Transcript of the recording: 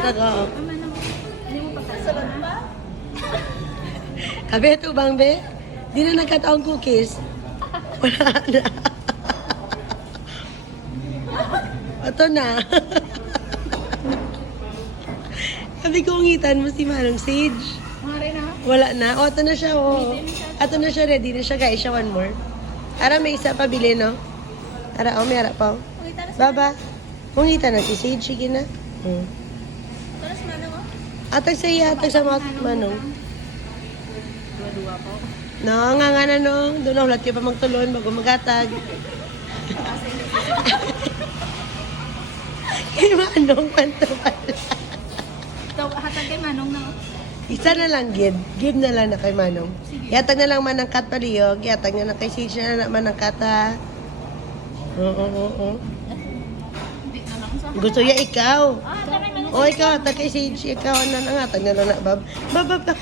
Ihatag ko. Tama na. Hindi mo pa kasalan pa? Kabe, ito bang be? Di na nagkataong cookies. Wala na. Ito na. Sabi ko, ungitan mo si Manong Sage. Mare na. Wala na. O, ito na siya, o. Ito na siya, ready na siya, guys. Siya, one more. Ara, may isa pa bili, no? Ara, o, may ara pa, o. Baba. Ungitan na si Sage. Sige na. Taras Manong mo? Atag sa iya, atag sa mga Manong. Dua-dua po. No, nga na, no. Doon na, ulat kayo pa magtulon, bago magatag. Kay Manong, panto pala. So, hatag kay Manong na. Isa na lang, give na lang na kay Manong. Iatag na lang manangkat paliyog, iatag na lang kay Sage na manangkat, ha. Oo. Hindi na lang sa. Gusto niya ikaw. Ah, taray Manong. O, ikaw, atag kay Sage, ikaw na nangatag na lang na, bab. Bab.